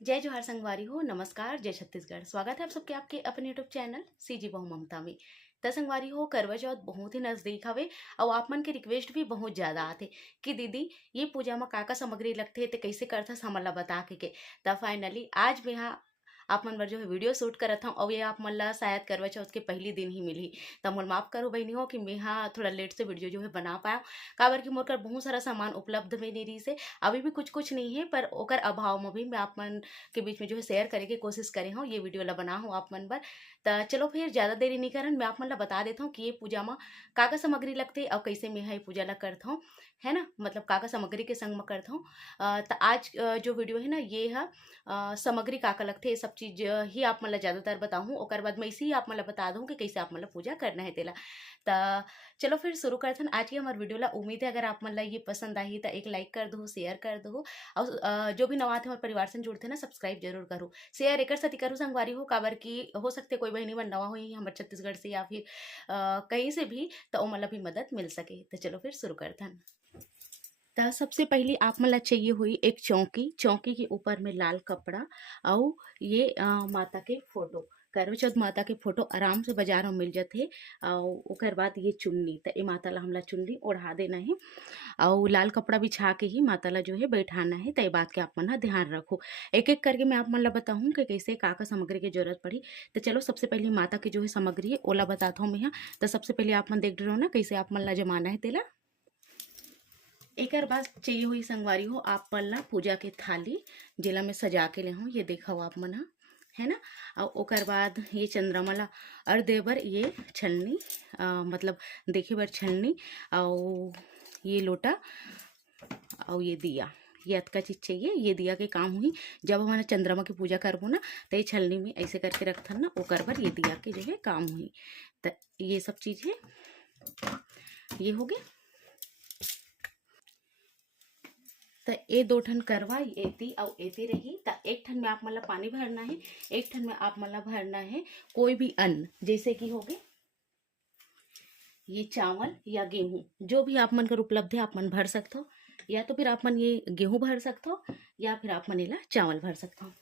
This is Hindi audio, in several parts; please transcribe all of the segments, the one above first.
जय जोहार संगवारी हो, नमस्कार, जय छत्तीसगढ़। स्वागत है आप सबके आपके अपने यूट्यूब चैनल सीजी बहू ममता में। त संगवारी हो, करवा चौथ बहुत ही नजदीक हवे और आप मन के रिक्वेस्ट भी बहुत ज्यादा आते कि दीदी ये पूजा में का सामग्री लगथे ते कैसे करथस हमन ला बता के। तब फाइनली आज मैं यहाँ आप मन बर जो है वीडियो शूट करत हूँ और ये आप मन ला शायद करवा चौथ के पहली दिन ही मिली। तब मोल माफ करो बहनी हो कि मैं यहाँ थोड़ा लेट से वीडियो जो है बना पाया, काबर की मोर कर बहुत सारा सामान उपलब्ध में नहीं रही से। अभी भी कुछ कुछ नहीं है, पर ओकर अभाव में भी मैं आप मन के बीच में जो है शेयर करे की कोशिश करे हूँ, ये वीडियो ला बना हूँ आप मन बर। तो चलो फिर ज़्यादा देरी नहीं करन, मैं आप मन ला बता देता हूँ कि ये पूजा में का सामग्री लगते और कैसे मैं ये पूजा ला करता हूँ, है ना। मतलब का सामग्री के संग में करता हूँ। तो आज जो वीडियो है ना ये है सामग्री का लगते ये सब चीज़ ही आप मतलब ज़्यादातर बताऊँ, ओकर बाद मैं इसी आप मतलब बता दूँ कि कैसे आप मतलब पूजा करना है तेला। तो चलो फिर शुरू करते हैं आज की हमारे वीडियो ला। उम्मीद है अगर आप मतलब ये पसंद आई तो एक लाइक कर दो, शेयर कर दो और जो भी नवा थे और परिवार से जुड़ते ना सब्सक्राइब जरूर करो, शेयर एक साथ करूँ संगवारी हो, काबर की हो सकते कोई बहनी मन नवा हुई हमारे छत्तीसगढ़ से या फिर कहीं से भी, तो मतलब भी मदद मिल सके। तो चलो फिर शुरू करते हैं। तो सबसे पहले आप मला चाहिए हुई एक चौकी, चौकी के ऊपर में लाल कपड़ा और ये माता के फोटो, करवा चौथ माता के फोटो आराम से बाजार में मिल जाते। और ओकर बाद ये चुन्नी, तो ये माता ला हमला चुन्नी ओढ़ा देना है और लाल कपड़ा बिछा के ही माता ला जो है बैठाना है। तो ये बात के आप मन ध्यान रखो। एक एक करके मैं आप मन ला बताऊँ कि कैसे का सामग्री की जरूरत पड़ी। तो चलो सबसे पहले माता की जो है सामग्री है ओला बताता हूँ मैं यहाँ। तो सबसे पहले आप मन देख रहे हो ना कैसे आप मन ला जमाना है तेला। एक बाद चाहिए हुई संगवारी हो आप मन ला पूजा के थाली, जेला में सजा के ले हूँ, ये देखा आप मन हा, है ना। और ओकर बाद ये चंद्रमा ला अर्घ बर ये छलनी, मतलब देखे बर छलनी और ये लोटा और ये दिया, ये अतका चीज चाहिए। ये दिया के काम हुई जब हमारा चंद्रमा की पूजा करबो ना, तो ये छलनी में ऐसे करके रखथन ना, ओकर बर ये दिया के जो है काम हुई। तो ये सब चीज है, ये हो गया। तो ये दो ठन करवा एती और एती रही। तो एक ठन में आप मतलब पानी भरना है, एक ठन में आप मतलब भरना है कोई भी अन्न, जैसे कि हो गए ये चावल या गेहूं, जो भी आप मन कर उपलब्ध है आप मन भर सकते हो। या तो फिर आप मन ये गेहूं भर सकते हो या फिर आप मन इला चावल भर सकते हो।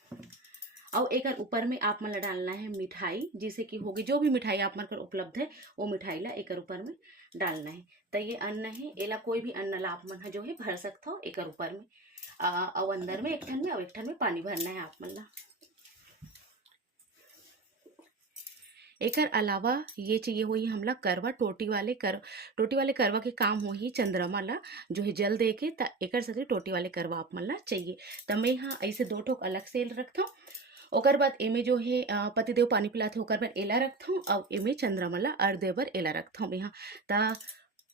और एक ऊपर में आप मन ला डालना है मिठाई, जैसे कि होगी जो भी मिठाई आप मन कर उपलब्ध है वो मिठाई ला एक ऊपर में डालना है। तो ये अन्न है, एला कोई भी अन्न ला आप मन जो है भर सकते हो एक ऊपर में। और अंदर में एक ठन में और एक ठन में पानी भरना है आप मन ला। एकर अलावा ये चाहिए हुई हमला करवा टोटी वाले करवा के काम हो ही चंद्रमा ला जो है जल दे के, त एकर साथे टोटी वाले करवा आप मन ला चाहिए। त मैं यहाँ ऐसे दो ठोक अलग से रखता हूँ। ओकर बाद एमे जो है पतिदेव पानी पिलाते ओकर बाद एला रखता हूँ और एमे चंद्रमा ला अर्घ दे बर एला रखता हूँ यहाँ। त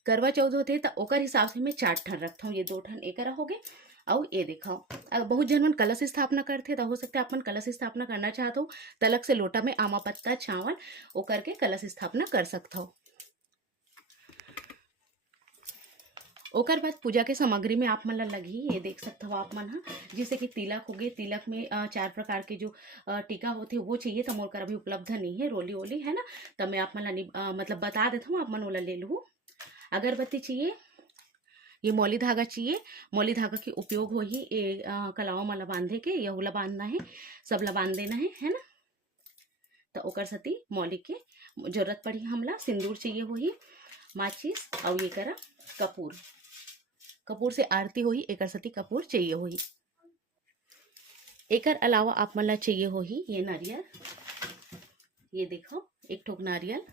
करवा चौथ होते त ओकर हिसाब से मैं 4 ठन रखता हूँ, ये 2 ठन एकरा हो गए। और ये देखो बहुत जन मन कलश स्थापना करते, तो हो सकता है अपन कलश स्थापना करना चाहते हो तो अलग से लोटा में आमा पत्ता चावल वो करके कलश स्थापना कर सकते हो। ओकर बाद पूजा के सामग्री में आप मन ला लगी ये देख सकते हो आप मन हा, जैसे कि तिलक हो गए, तिलक में 4 प्रकार के जो टीका होते वो चाहिए, तो मोर कर अभी उपलब्ध नहीं है, रोली ओली है ना। तो मैं आप मन ला मतलब बता देता हूँ, आप मन ओला ले लो। अगरबत्ती चाहिए, ये मौली धागा चाहिए, मौली धागा के उपयोग हो ही ये कलावा माला बांधे के यहूला बांधना है, सबला बांध देना है ना। तो ओकर सती मौली के जरूरत पड़ी हमला। सिंदूर चाहिए हो ही, माचिस और ये करा कपूर, कपूर से आरती हो ही एकर सती कपूर चाहिए हो ही। एकर अलावा आप मन ला चाहिए हो ही ये नारियल, ये देखो एक ठोक नारियल।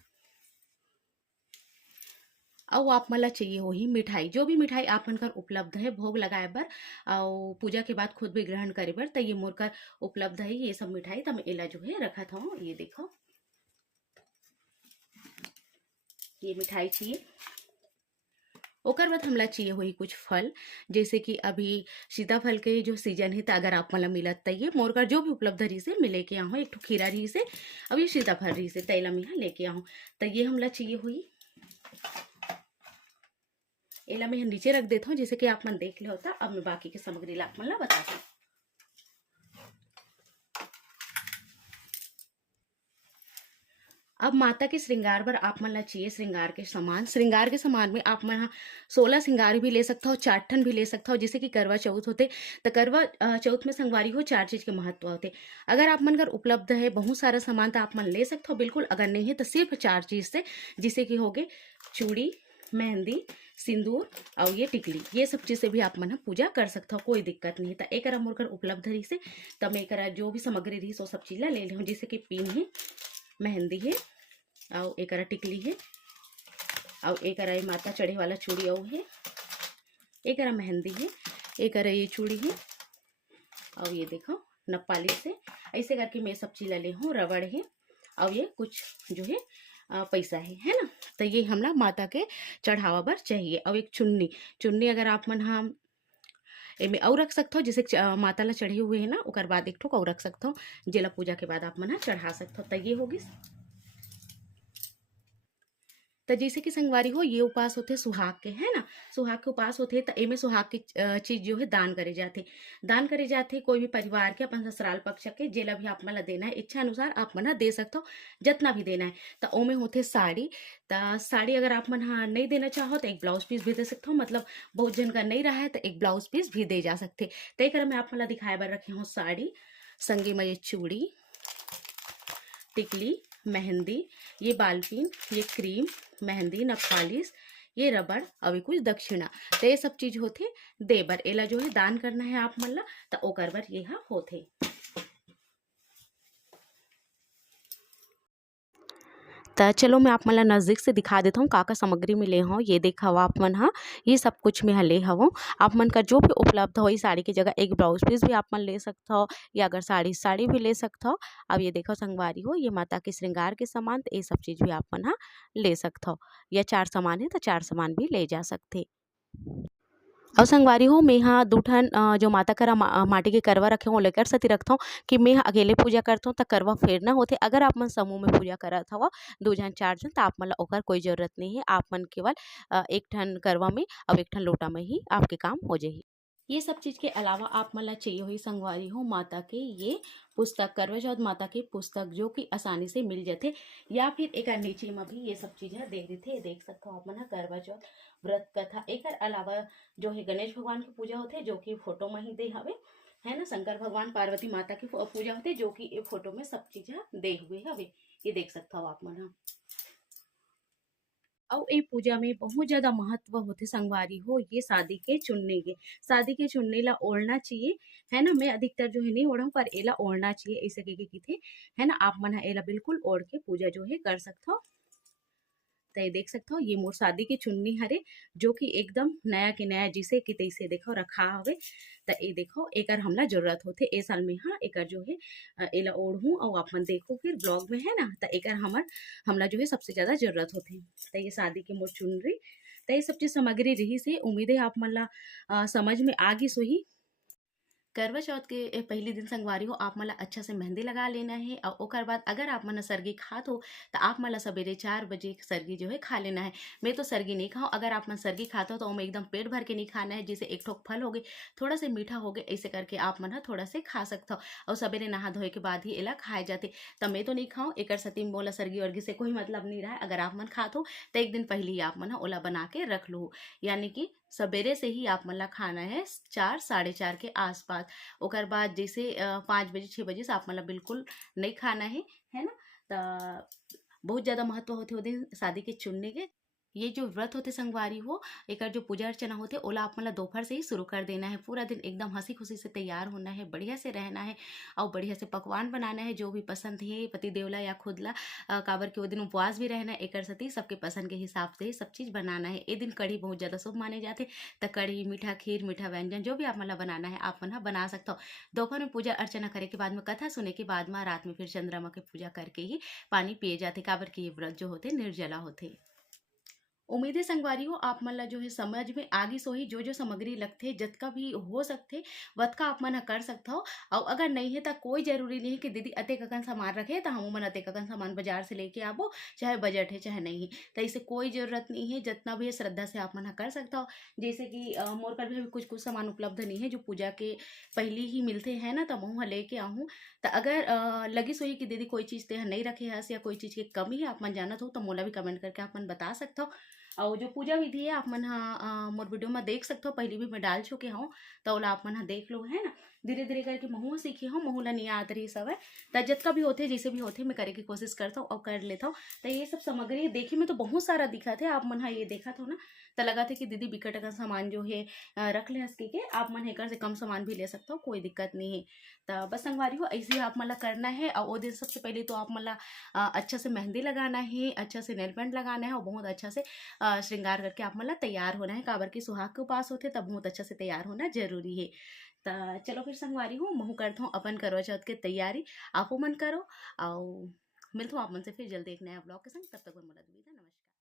और आप मन ला चाहिए हो ही मिठाई, जो भी मिठाई आप मन कर उपलब्ध है भोग लगाए बर और पूजा के बाद खुद भी ग्रहण करे बर, तो ये मोर कर उपलब्ध है ये सब मिठाई। तो मैं एला जो है रखा था, ये देखो ये मिठाई चाहिए। ओकर बाद हमला चाहिए हुई कुछ फल, जैसे कि अभी सीताफल के जो सीजन है, तो अगर आप मला मिलत तो ये मोर का जो भी उपलब्ध रही से मैं लेके आऊँ, एक खीरा रही से अब ये सीताफल रही से तैला मैं यहाँ लेके आऊँ। तो ये हमला चाहिए हुई, एला मैं नीचे रख देता हूँ जैसे कि आप मन देख ले होता। अब मैं बाकी के सामग्री ला आप मन ला बताता हूँ। अब माता के श्रृंगार बर आप मन ला चाहिए श्रृंगार के सामान में आप मन ह 16 श्रृंगार भी ले सकता हो, 4 ठन भी ले सकता हो। जैसे कि करवा चौथ होते तो करवा चौथ में संगवारी हो 4 चीज के महत्व होते। अगर आप मन कर उपलब्ध है बहुत सारा सामान तो आप मन ले सकते हो बिल्कुल, अगर नहीं है तो सिर्फ 4 चीज से, जिसे कि हो गए चूड़ी, मेहंदी, सिंदूर और ये टिकली, ये सब चीज से भी आप मन ह पूजा कर सकते हो, कोई दिक्कत नहीं। तो एक मोर कर उपलब्ध रही से तब एक जो भी सामग्री रही सो सब चीज ला ले लो। जैसे कि पिन है, मेहंदी है और एक टिकली है और एक माता चढ़े वाला चूड़ी और है, एक मेहंदी है, एक ये चूड़ी है और ये देखो नपाली से ऐसे करके मैं सब चीज ले हूँ। रबड़ है और ये कुछ जो है पैसा है ना। तो ये हमला माता के चढ़ावा पर चाहिए। और एक चुन्नी, चुन्नी अगर आप मन हम एमे और रख सकते हो, जैसे माता ला चढ़े हुए है ना ओकर बाद एक ठोक और रख सकते हो, जेला पूजा के बाद आप मन चढ़ा सकते हो। तो ये होगी। तो जैसे कि संगवारी हो ये उपास होते सुहाग के है ना, सुहाग के उपास होते तो एमे सुहाग की चीज जो है दान करे जाते, दान करे जाते कोई भी परिवार के अपन ससुराल पक्ष के जेला भी आप मन देना है इच्छा अनुसार आप मन दे सकते हो, जितना भी देना है। तो ओमे होते साड़ी, तो साड़ी अगर आप मन हाँ नहीं देना चाहो तो एक ब्लाउज पीस भी दे सकते हो, मतलब बहुत जन का नहीं रहा है तो एक ब्लाउज पीस भी दे जा सकते। तो एक मैं आप मन दिखाए बार रखे हूँ साड़ी, संगे में ये चूड़ी, टिकली, मेहंदी, ये बालपिन, ये क्रीम, मेहंदी, नखपालिश, ये रबड़ और कुछ दक्षिणा। तो ये सब चीज होते दे बर, एला जो है दान करना है आप मन ला तो ओकर बर ये होते। तो चलो मैं आप मन ला नज़दीक से दिखा देता हूँ का सामग्री में ले हूँ। ये देखा हो आप मन हाँ, ये सब कुछ में ले हवो। आप मन का जो भी उपलब्ध हो, साड़ी की जगह एक ब्लाउज पीस भी आप मन ले सकते हो, या अगर साड़ी भी ले सकते हो। अब ये देखो संगवारी हो ये माता के श्रृंगार के सामान, तो ये सब चीज़ भी आप मन हाँ ले सकते हो, या 4 सामान है तो 4 सामान भी ले जा सकते। और संगवारी हो मैं हाँ 2 ठन जो माता करा माटी के करवा रखे हो लेकर सती रखता हूँ कि मैं अकेले पूजा करता हूँ तो करवा फेरना होते। अगर आप मन समूह में पूजा करत हवा 2 जन 4 जन तो आप मन ला ओकर कोई जरूरत नहीं है, आप मन केवल एक ठन करवा में और एक ठन लोटा में ही आपके काम हो जाही। ये सब चीज के अलावा आप मन ला चाहिए हुई संगवारी हो माता के ये पुस्तक, करवा चौथ माता की पुस्तक जो कि आसानी से मिल जाते, या फिर एक नीचे में भी ये सब चीजें दे देते। देख सकते हो आप मन करवा चौथ व्रत कथा। एक अलावा जो है गणेश भगवान की पूजा होते जो कि फोटो में ही दे हवे है ना, शंकर भगवान पार्वती माता की पूजा होते जो कि ये फोटो में सब चीज दे हुए हवे, ये देख सकता हो आप मन। और ये पूजा में बहुत ज्यादा महत्व होते संगवारी हो ये शादी के चुनने के, शादी के चुनने ला ओढ़ना चाहिए है ना। मैं अधिकतर जो है नहीं ओढ़ा पर एला ओढ़ना चाहिए ऐसे के थे है ना। आप मन एला बिल्कुल ओढ़ के पूजा जो है कर सकते हो। तो ये देख सकते हो ये मोर शादी की चुन्नी हरे जो कि एकदम नया के नया जिसे कि तैसे देखो रखा हवे। तो ये देखो एकर हमला जरूरत होते ए साल में हाँ एकर जो है एला ओढ़ू और अपन देखो फिर ब्लॉग में है ना। तो एकर हमला जो है सबसे ज्यादा जरूरत होते। तो ये शादी की मोर चुनरी, तो ये सब चीज सामग्री रही से उम्मीद है आप मन ला समझ में आ गई सोही। करवा चौथ के पहले दिन संगवारी हो आप मन ला अच्छा से मेहंदी लगा लेना है और ओकर बाद अगर आप मन सरगी खात हो तो आप मन ला सवेरे 4 बजे सरगी जो है खा लेना है। मैं तो सरगी नहीं खाऊँ, अगर आप मन सरगी खाते हो तो मैं एकदम पेट भर के नहीं खाना है, जैसे एक ठोक फल हो गए थोड़ा से मीठा हो गए ऐसे करके आप मन थोड़ा से खा सकते हो और सवेरे नहा धोए के बाद ही एला खाए जाते। तो मैं तो नहीं खाऊँ, एक सती मोला सरगी वर्गी से कोई मतलब नहीं रहा है। अगर आप मन खात हो तो एक दिन पहले ही आप मन ओला बना के रख लो, यानी कि सवेरे से ही आप मन ला खाना है 4 साढ़े 4 के आसपास। ओकर बाद जैसे 5 बजे 6 बजे से आप मतलब बिल्कुल नहीं खाना है ना। तो बहुत ज़्यादा महत्व होते वो दिन शादी के चुनने के। ये जो व्रत होते संगवारी हो एक जो पूजा अर्चना होते ओला आप मतलब दोपहर से ही शुरू कर देना है। पूरा दिन एकदम हंसी खुशी से तैयार होना है, बढ़िया से रहना है और बढ़िया से पकवान बनाना है जो भी पसंद है पति देवला या खुदला काबर के वो दिन उपवास भी रहना है। एक सती सबके पसंद के हिसाब से सब चीज़ बनाना है। ये दिन कढ़ी बहुत ज़्यादा शुभ माने जाते, तो कढ़ी मीठा खीर मीठा व्यंजन जो भी आप मतलब बनाना है आप मन बना सकते हो। दोपहर में पूजा अर्चना करे के बाद में कथा सुने के बाद में रात में फिर चंद्रमा की पूजा करके ही पानी पिए जाते, काबर के ये व्रत जो होते निर्जला होते। उम्मीद है संगवारी हो आप मन ला जो है समझ में आगी सोही जो जो सामग्री लगथे जतका भी हो सकथे वतका आप मन ह कर सकथव। और अगर नहीं है तो कोई जरूरी नहीं है कि दीदी अतेक अकन सामान रखे तो हम मन अतेक अकन सामान बाजार से लेके आबो, चाहे बजट है चाहे नहीं है तो इसे कोई जरूरत नहीं है। जितना भी है श्रद्धा से आप मन ह कर सकथव। जैसे कि मोर कर भी कुछ कुछ सामान उपलब्ध नहीं है जो पूजा के पहले ही मिलते हैं ना, तो मैं लेके आऊँ। तो अगर लगी सोही कि दीदी कोई चीज़ ते नहीं रखे हस या कोई चीज़ की कमी है आप मन जानत हो तो मोला भी कमेंट करके आप मन बता सकथव। और जो पूजा विधि है आप मन ह मोर वीडियो में देख सकते हो, पहले भी मैं डाल चुके हूँ तो ओला आप मन ह देख लो है ना। धीरे धीरे करके महू सीखी हूँ, महू ला नहीं आत रही सब है तो जतका भी होते जैसे भी होते मैं करे की कोशिश करता हूँ और कर लेता हूँ। तो ये सब सामग्री देखी में तो बहुत सारा दिखा थे, आप मन ह ये देखा था ना तो लगा था कि दीदी बिकट का सामान जो है रख ले हंसकी के आप मन हेकर से कम सामान भी ले सकते हो, कोई दिक्कत नहीं है। तो बस संगवारी हो ऐसे ही आप मला करना है। और वो दिन सबसे पहले तो आप मला अच्छा से मेहंदी लगाना है, अच्छा से नेल पेंट लगाना है और बहुत अच्छा से श्रृंगार करके आप मतलब तैयार होना है। काबर की सुहाग के उपास होते तब बहुत अच्छा से तैयार होना जरूरी है। तो चलो फिर संगवारी हूँ महू करता हूँ अपन करवा चौथ के तैयारी, आपो मन करो। और मिलता हूँ आप मन से फिर जल्दी एक नया ब्लॉग के संग, तब तक मन मोला अलविदा, नमस्कार।